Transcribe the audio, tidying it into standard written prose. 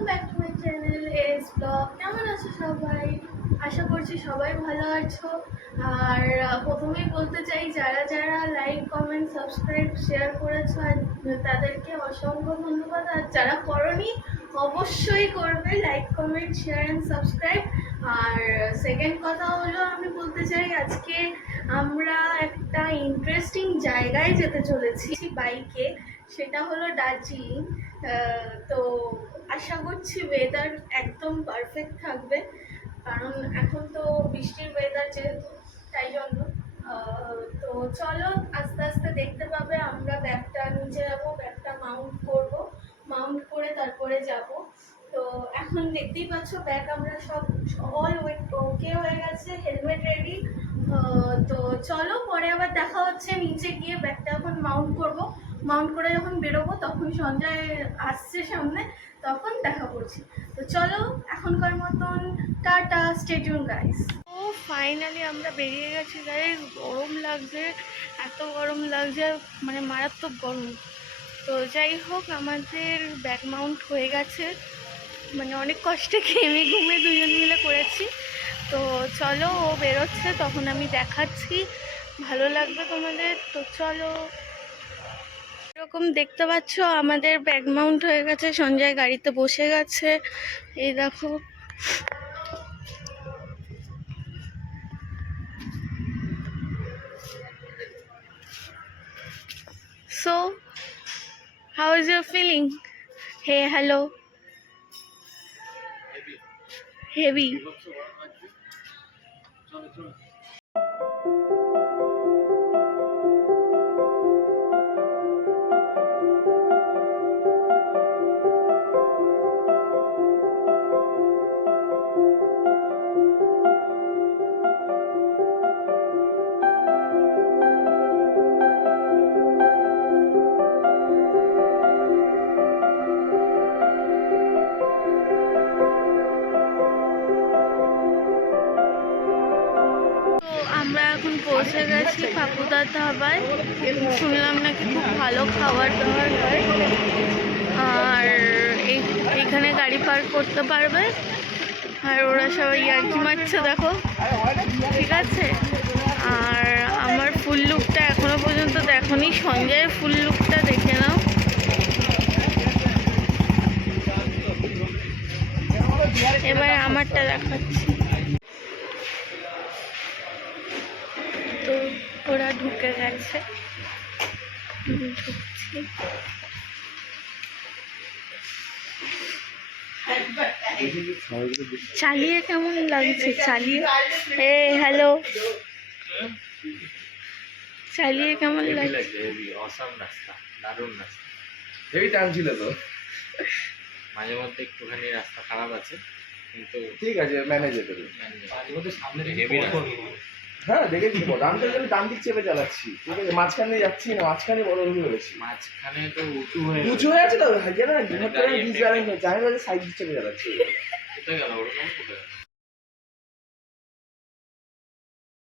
Welcome back to my channel S blog. কেমন আছো সবাই? আশা করছি সবাই ভালো আছো। আর প্রথমেই বলতে চাই, যারা যারা লাইক কমেন্ট সাবস্ক্রাইব শেয়ার করেছো আর তাদেরকে অসংখ্য ধন্যবাদ। আর যারা করোনি অবশ্যই করবে like comment share and subscribe. আর সেকেন্ড কথা হলো, আমি বলতে চাই আজকে আমরা একটা ইন্টারেস্টিং জায়গায় যেতে চলেছি বাইকে, সেটা হলো দার্জিলিং। তো আশা করছি ওয়েদার একদম পারফেক্ট থাকবে, কারণ এখন তো বৃষ্টির ওয়েদার যেহেতু, তাই জন্য তো চলো আস্তে আস্তে দেখতে পাবে। আমরা ব্যাগটা নিচে যাবো, ব্যাগটা মাউন্ট করে তারপরে যাব। তো এখন দেখতেই পাচ্ছ ব্যাগ আমরা সব অল ওকে হয়ে গেছে, হেলমেট রেডি। তো চলো পরে আবার দেখা হচ্ছে নিচে গিয়ে। ব্যাগটা এখন মাউন্ট করে যখন বেরোবো তখন সঞ্জয় আসছে সামনে, তখন দেখা করছি। তো চলো এখনকার মতন টাটা, স্টে টিউন গাইস। ও ফাইনালি আমরা বেরিয়ে গেছি গাইস। গরম লাগছে, এত গরম লাগছে, মানে মারাত্মক গরম। তো যাই হোক, আমাদের ব্যাগ মাউন্ট হয়ে গেছে, মানে অনেক কষ্টে ঘেমে ঘুমে দুজন মিলে করেছি। তো চলো ও বেরোচ্ছে, তখন আমি দেখাচ্ছি, ভালো লাগবে তোমাদের। তো চলো, এরকম দেখতে পাচ্ছ আমাদের ব্যাগ মাউন্ট হয়ে গেছে, সঞ্জয় গাড়িতে বসে গেছে, এই দেখো। So, how is your feeling? Hey, hello. Heavy. আমরা এখন পৌঁছে গেছি কাকুদার ধাবায়। শুনলাম নাকি খুব ভালো খাবার দাবার হয়, আর এইখানে গাড়ি পার্ক করতে পারবে। আর ওরা সবাই ইয়ার্কি মারছে দেখো, ঠিক আছে। আর আমার ফুল লুকটা এখনো পর্যন্ত দেখোনি, সঞ্জয়ের ফুল লুকটা দেখে নাও। এবার আমারটা দেখাচ্ছি। তো ওরা ঢুকে গেছে, ঢুকছি। চালিয়ে কেমন লাগছে? চালিয়ে হ্যালো, চালিয়ে কেমন লাগছে? অসাম রাস্তা, দারুণ রাস্তা। হেভি টানছিল তো, মাঝে মধ্যে একটুখানি রাস্তা খারাপ আছে, কিন্তু ঠিক আছে ম্যানেজ হতে পারে। মাঝে মধ্যে সামনে হেভি রাস্তা। হ্যাঁ দেখেছি, আমি তো ডান দিক চেপে চালাচ্ছি, ঠিক আছে। মাঝখানে যাচ্ছি না, মাঝখানে বড় হয়ে রয়েছি, মাঝখানে তো উঁচু হয়ে আছে তো, হাজার না ডিসব্যালেন্স হচ্ছে। আমি সাইড দিক চেপে চালাচ্ছি। কোথায় গেল ওরকম? কোথায়